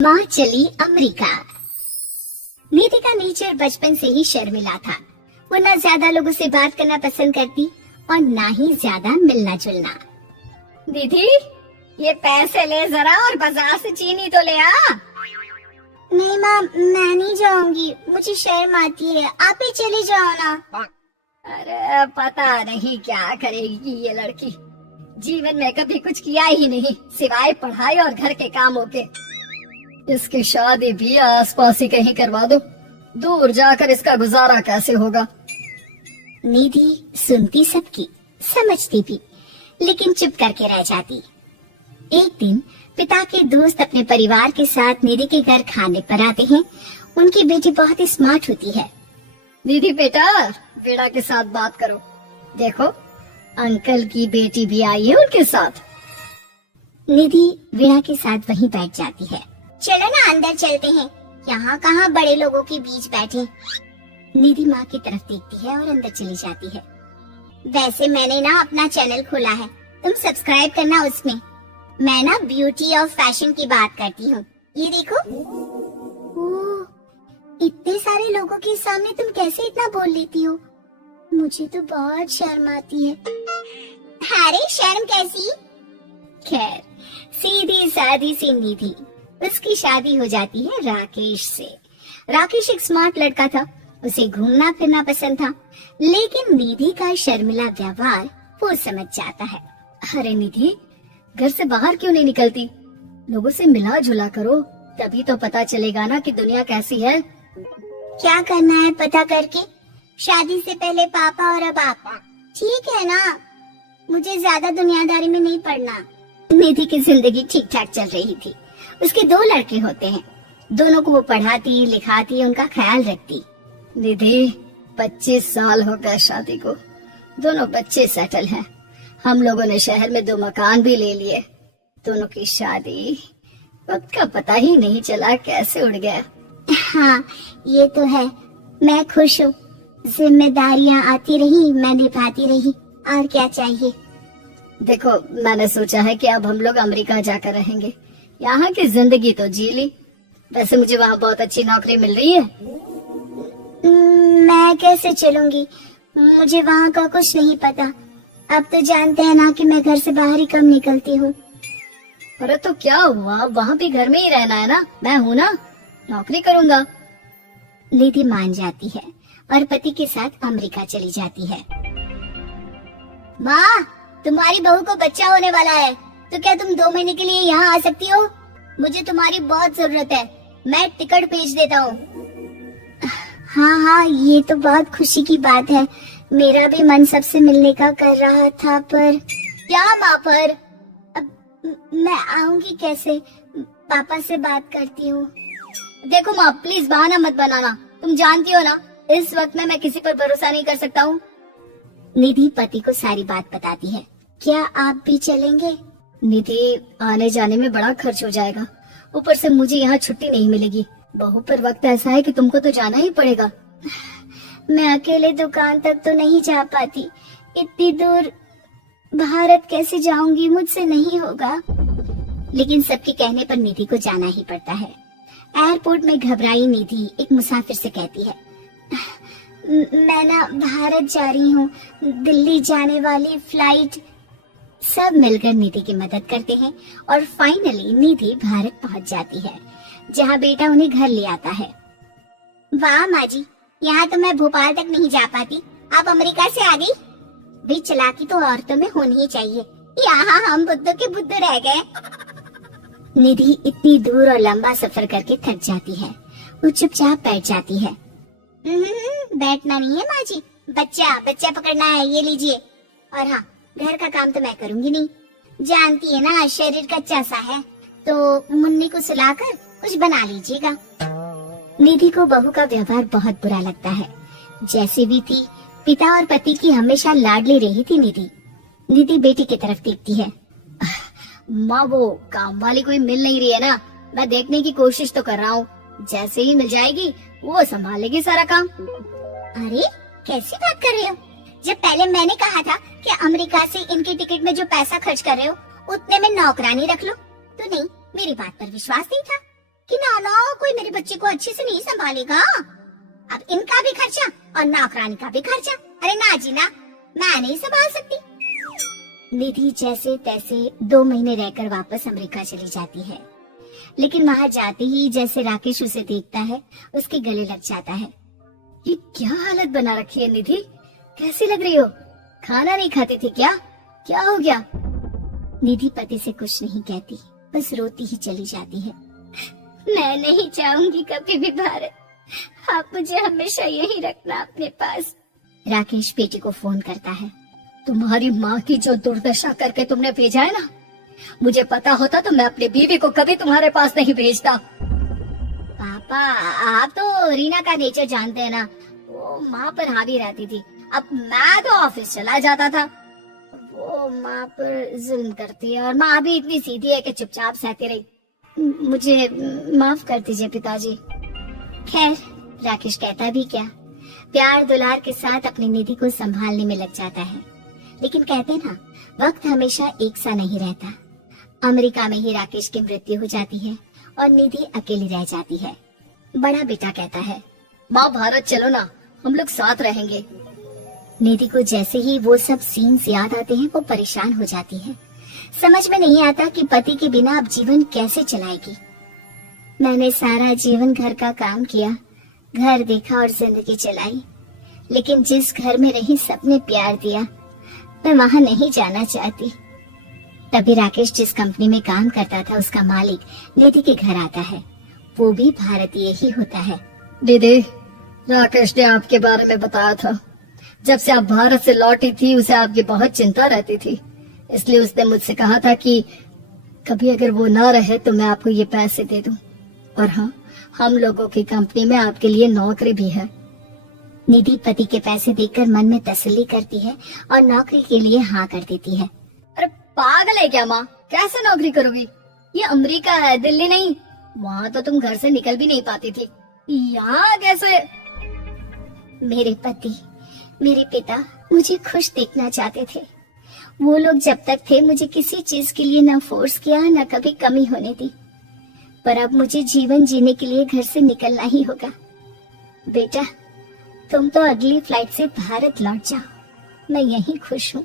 माँ चली अमेरिका। निधि का नेचर बचपन से ही शर्मिला था। वो न ज्यादा लोगों से बात करना पसंद करती और ना ही ज्यादा मिलना जुलना। दीदी, ये पैसे ले जरा और बाजार से चीनी तो ले आ। नहीं माँ, मैं नहीं जाऊंगी, मुझे शर्म आती है, आप ही चले जाओ ना। अरे पता नहीं क्या करेगी ये लड़की। जीवन में कभी कुछ किया ही नहीं सिवाय पढ़ाई और घर के कामों के। इसकी शादी भी आसपास ही कहीं करवा दो, दूर जाकर इसका गुजारा कैसे होगा। निधि सुनती सबकी, समझती भी, लेकिन चुप करके रह जाती। एक दिन पिता के दोस्त अपने परिवार के साथ निधि के घर खाने पर आते हैं। उनकी बेटी बहुत ही स्मार्ट होती है। निधि बेटा, वीणा के साथ बात करो। देखो, अंकल की बेटी भी आई है उनके साथ। निधि वीणा के साथ वहीं बैठ जाती है। चलो ना अंदर चलते हैं, यहाँ कहाँ बड़े लोगों के बीच बैठे। निधि माँ की तरफ देखती है और अंदर चली जाती है। वैसे मैंने ना अपना चैनल खोला है, तुम सब्सक्राइब करना उसमें। मैं ना ब्यूटी और फैशन की बात करती हूँ। ये देखो। ओह, इतने सारे लोगों के सामने तुम कैसे इतना बोल लेती हो? मुझे तो बहुत शर्म आती है। अरे शर्म कैसी? खैर, सीधी सादी सी निधि, उसकी शादी हो जाती है राकेश से। राकेश एक स्मार्ट लड़का था, उसे घूमना फिरना पसंद था, लेकिन निधि का शर्मिला व्यवहार वो समझ जाता है। अरे निधि, घर से बाहर क्यों नहीं निकलती? लोगों से मिला जुला करो, तभी तो पता चलेगा ना कि दुनिया कैसी है। क्या करना है पता करके? शादी से पहले पापा और अब आप। ठीक है ना, मुझे ज्यादा दुनियादारी में नहीं पड़ना। निधि की जिंदगी ठीक ठाक चल रही थी। उसके 2 लड़के होते हैं, दोनों को वो पढ़ाती लिखाती, उनका ख्याल रखती। निधि, 25 साल हो गए शादी को, दोनों बच्चे सेटल हैं। हम लोगों ने शहर में 2 मकान भी ले लिए। दोनों की शादी वक्त का पता ही नहीं चला कैसे उड़ गया। हाँ, ये तो है। मैं खुश हूँ, जिम्मेदारियाँ आती रही, मैं निभाती रही, और क्या चाहिए। देखो, मैंने सोचा है कि अब हम लोग अमेरिका जाकर रहेंगे। यहाँ की जिंदगी तो जी ली, वैसे मुझे वहाँ बहुत अच्छी नौकरी मिल रही है। मैं कैसे चलूंगी? मुझे वहाँ का कुछ नहीं पता। अब तो जानते हैं ना कि मैं घर से बाहर ही कम निकलती हूँ। अरे तो क्या हुआ, वहाँ भी घर में ही रहना है ना, मैं हूँ ना, नौकरी करूँगा। निधि मान जाती है और पति के साथ अमेरिका चली जाती है। माँ, तुम्हारी बहू को बच्चा होने वाला है, तो क्या तुम 2 महीने के लिए यहाँ आ सकती हो? मुझे तुम्हारी बहुत जरूरत है, मैं टिकट भेज देता हूँ। हाँ हाँ, ये तो बहुत खुशी की बात है। मेरा भी मन सबसे मिलने का कर रहा था, पर क्या माँ पर? अब मैं आऊंगी कैसे? पापा से बात करती हूँ। देखो माँ, प्लीज बहाना मत बनाना, तुम जानती हो ना इस वक्त में मैं किसी पर भरोसा नहीं कर सकता हूँ। निधि पति को सारी बात बताती है। क्या आप भी चलेंगे? निधि, आने जाने में बड़ा खर्च हो जाएगा, ऊपर से मुझे यहाँ छुट्टी नहीं मिलेगी। बहू पर वक्त ऐसा है कि तुमको तो जाना ही पड़ेगा। मैं अकेले दुकान तक तो नहीं जा पाती, इतनी दूर भारत कैसे जाऊंगी? मुझसे नहीं होगा। लेकिन सबके कहने पर निधि को जाना ही पड़ता है। एयरपोर्ट में घबराई निधि एक मुसाफिर से कहती है, मैं ना भारत जा रही हूँ, दिल्ली जाने वाली फ्लाइट। सब मिलकर निधि की मदद करते हैं और फाइनली निधि भारत पहुँच जाती है, जहाँ बेटा उन्हें घर ले आता है। वाह माँ जी, यहाँ तो मैं भोपाल तक नहीं जा पाती, आप अमेरिका से आ गई। भाई चालाकी तो औरतों में होनी ही चाहिए, यहाँ हम बुद्धू के बुद्धू रह गए। निधि इतनी दूर और लंबा सफर करके थक जाती है, वो चुपचाप बैठ जाती है। बैठना नहीं है माँ जी, बच्चा पकड़ना है, ये लीजिए। और हाँ, घर का काम तो मैं करूँगी नहीं, जानती है ना शरीर कच्चा सा है, तो मुन्नी को सुलाकर कुछ बना लीजिएगा। निधि को बहू का व्यवहार बहुत बुरा लगता है। जैसी भी थी, पिता और पति की हमेशा लाडली रही थी निधि। निधि बेटी की तरफ देखती है। माँ, वो काम वाली कोई मिल नहीं रही है ना, मैं देखने की कोशिश तो कर रहा हूँ, जैसे ही मिल जाएगी वो संभालेगी सारा काम। अरे कैसी बात कर रहे हो? जब पहले मैंने कहा था कि अमेरिका से इनके टिकट में जो पैसा खर्च कर रहे हो उतने में नौकरानी रख लो, तो नहीं, मेरी बात पर विश्वास नहीं था कि मेरे बच्चे को अच्छे से नहीं संभालेगा। अब इनका भी खर्चा और नौकरानी का भी खर्चा। अरे ना जी ना, मैं नहीं संभाल सकती। निधि जैसे तैसे 2 महीने रहकर वापस अमेरिका चली जाती है, लेकिन वहाँ जाते ही जैसे राकेश उसे देखता है उसके गले लग जाता है। ये क्या हालत बना रखी है निधि, कैसी लग रही हो? खाना नहीं खाती थी क्या? क्या हो गया? निधि पति से कुछ नहीं कहती, बस रोती ही चली जाती है। मैं नहीं चाहूंगी कभी भी भारत, आप मुझे हमेशा यही रखना अपने पास। राकेश बेटी को फोन करता है। तुम्हारी माँ की जो दुर्दशा करके तुमने भेजा है ना, मुझे पता होता तो मैं अपनी बीवी को कभी तुम्हारे पास नहीं भेजता। पापा, आप तो रीना का नेचर जानते हैं ना, वो माँ पर हावी रहती थी। अब मैं तो ऑफिस चला जाता था, वो माँ पर जुल्म करती है और माँ भी इतनी सीधी है कि चुपचाप सहती रही। मुझे माफ कर दीजिए पिताजी। खैर, राकेश कहता भी क्या, प्यार दुलार के साथ अपनी निधि को संभालने में लग जाता है। लेकिन कहते ना, वक्त हमेशा एक सा नहीं रहता। अमेरिका में ही राकेश की मृत्यु हो जाती है और निधि अकेली रह जाती है। बड़ा बेटा कहता है, माँ भारत चलो ना, हम लोग साथ रहेंगे। निधि को जैसे ही वो सब सीन्स याद आते हैं वो परेशान हो जाती है। समझ में नहीं आता कि पति के बिना अब जीवन कैसे चलाएगी। मैंने सारा जीवन घर का काम किया, घर देखा और जिंदगी चलाई, लेकिन जिस घर में रही सबने प्यार दिया, मैं वहाँ नहीं जाना चाहती। तभी राकेश जिस कंपनी में काम करता था उसका मालिक निधि के घर आता है। वो भी भारतीय ही होता है। दीदी, राकेश ने आपके बारे में बताया था। जब से आप भारत से लौटी थी उसे आपकी बहुत चिंता रहती थी, इसलिए उसने मुझसे कहा था कि कभी अगर वो ना रहे तो मैं आपको ये पैसे दे दूं। और हाँ, हम लोगों की कंपनी में आपके लिए नौकरी भी है। निधि पति के पैसे देकर मन में तसल्ली करती है और नौकरी के लिए हाँ कर देती है। अरे पागल है क्या माँ, कैसे नौकरी करोगी? ये अमेरिका है, दिल्ली नहीं। वहाँ तो तुम घर से निकल भी नहीं पाती थी, यहाँ कैसे? मेरे पति, मेरे पिता मुझे खुश देखना चाहते थे। वो लोग जब तक थे मुझे किसी चीज के लिए न फोर्स किया, न कभी कमी होने दी। पर अब मुझे जीवन जीने के लिए घर से निकलना ही होगा। बेटा, तुम तो अगली फ्लाइट से भारत लौट जाओ, मैं यहीं खुश हूँ।